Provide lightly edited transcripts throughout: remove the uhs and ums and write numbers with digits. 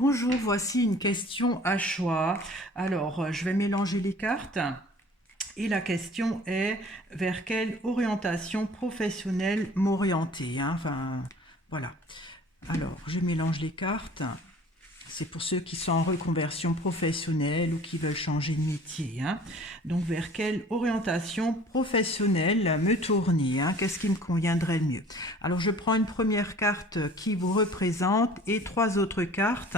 Bonjour, voici une question à choix. Alors, je vais mélanger les cartes. Et la question est vers quelle orientation professionnelle m'orienter, hein. Enfin, voilà. Alors, je mélange les cartes. C'est pour ceux qui sont en reconversion professionnelle ou qui veulent changer de métier, hein. Donc, vers quelle orientation professionnelle me tourner, hein? Qu'est-ce qui me conviendrait le mieux? Alors, je prends une première carte qui vous représente et trois autres cartes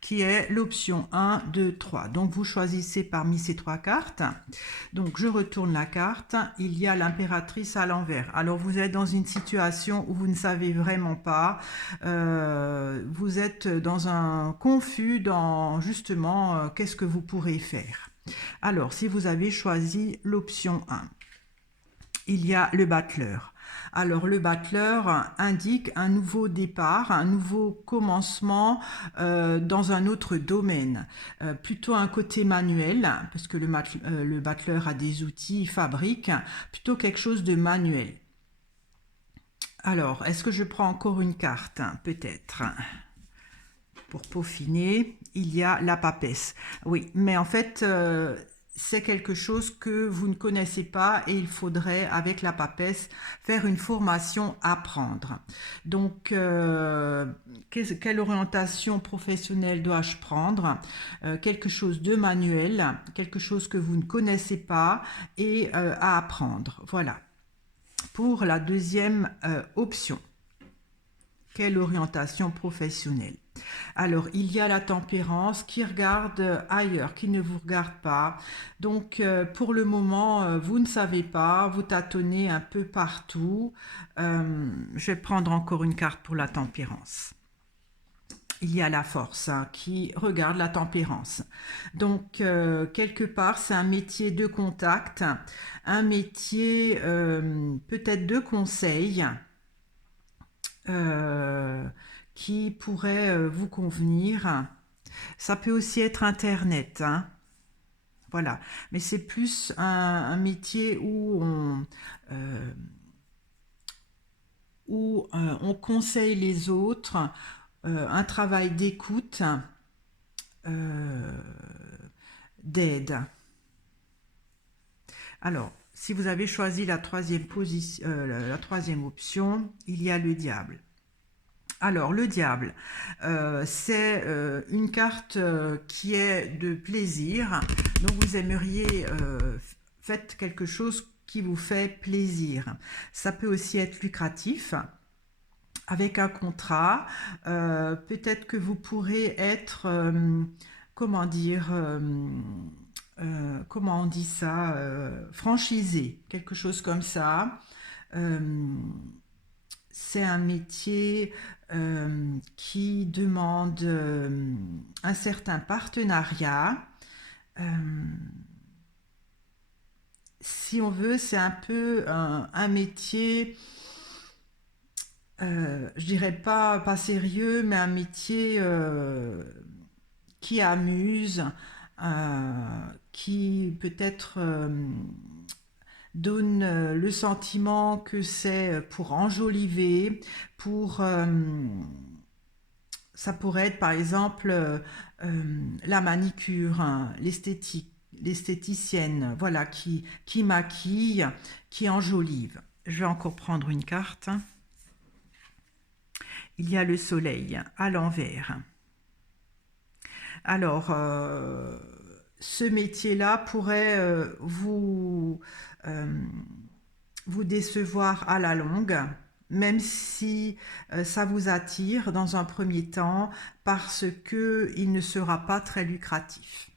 qui est l'option 1, 2, 3. Donc, vous choisissez parmi ces trois cartes. Donc, je retourne la carte. Il y a l'impératrice à l'envers. Alors, vous êtes dans une situation où vous ne savez vraiment pas. Vous êtes dans un confus dans justement qu'est-ce que vous pourrez faire. Alors, si vous avez choisi l'option 1, il y a le battleur. Alors le battleur indique un nouveau départ, un nouveau commencement dans un autre domaine, plutôt un côté manuel, parce que le battleur a des outils, il fabrique, plutôt quelque chose de manuel. Alors, est-ce que je prends encore une carte? Peut-être. Pour peaufiner, il y a la papesse. Oui, mais en fait, c'est quelque chose que vous ne connaissez pas et il faudrait, avec la papesse, faire une formation apprendre. Donc, quelle orientation professionnelle dois-je prendre? Quelque chose de manuel, quelque chose que vous ne connaissez pas et à apprendre. Voilà. Pour la deuxième option, quelle orientation professionnelle? Alors, il y a la tempérance qui regarde ailleurs, qui ne vous regarde pas. Donc, pour le moment, vous ne savez pas, vous tâtonnez un peu partout. Je vais prendre encore une carte pour la tempérance. Il y a la force hein, qui regarde la tempérance. Donc, quelque part, c'est un métier de contact, un métier peut-être de conseil euh, qui pourrait vous convenir. Ça peut aussi être Internet, hein. Voilà. Mais c'est plus un métier euh, où on conseille les autres, un travail d'écoute, euh, d'aide. Alors, si vous avez choisi la troisième option, il y a le diable. Alors, le diable, c'est une carte qui est de plaisir. Donc, vous aimeriez faire quelque chose qui vous fait plaisir. Ça peut aussi être lucratif avec un contrat. Peut-être que vous pourrez être, comment dire, comment on dit ça, franchisé, quelque chose comme ça. Euh, c'est un métier qui demande un certain partenariat. Euh, si on veut, c'est un peu un métier, je dirais pas sérieux, mais un métier qui amuse, qui peut-être donne le sentiment que c'est pour enjoliver, pour ça pourrait être par exemple la manicure, hein, l'esthétique, l'esthéticienne, voilà, qui maquille, qui enjolive. Je vais encore prendre une carte. Il y a le soleil à l'envers. Alors, ce métier-là pourrait euh, vous décevoir à la longue, même si ça vous attire dans un premier temps, parce qu'il ne sera pas très lucratif.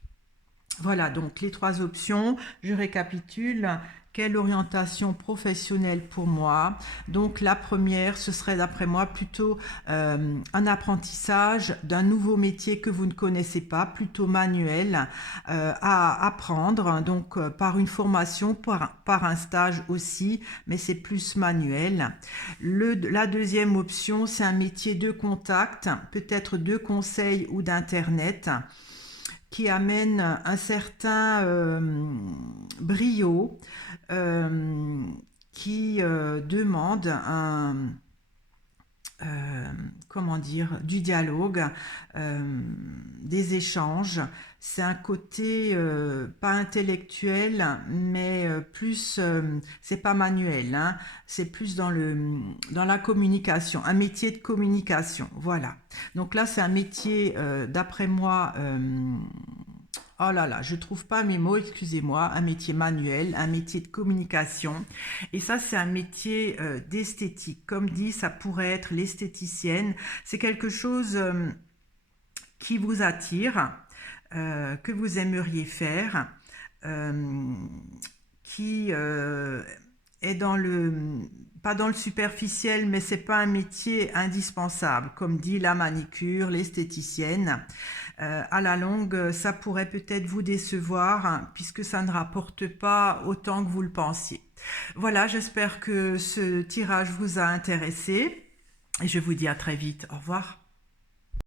Voilà donc les trois options. Je récapitule. Quelle orientation professionnelle pour moi? Donc la première, ce serait d'après moi plutôt un apprentissage d'un nouveau métier que vous ne connaissez pas, plutôt manuel, à apprendre, donc par une formation, par un stage aussi, mais c'est plus manuel. La deuxième option, c'est un métier de contact, peut-être de conseil ou d'internet qui amène un certain brio, euh, qui demande comment dire, du dialogue, des échanges. C'est un côté pas intellectuel, mais plus, c'est pas manuel, hein, c'est plus dans la communication, un métier de communication, voilà. Donc là, c'est un métier, d'après moi, oh là là, je trouve pas mes mots, excusez-moi, un métier manuel, un métier de communication. Et ça, c'est un métier d'esthétique. Comme dit, ça pourrait être l'esthéticienne. C'est quelque chose qui vous attire, que vous aimeriez faire, euh, qui est dans le pas dans le superficiel, mais c'est pas un métier indispensable, comme dit la manicure, l'esthéticienne. À la longue, ça pourrait peut-être vous décevoir, hein, puisque ça ne rapporte pas autant que vous le pensiez. Voilà, j'espère que ce tirage vous a intéressé et je vous dis à très vite. Au revoir.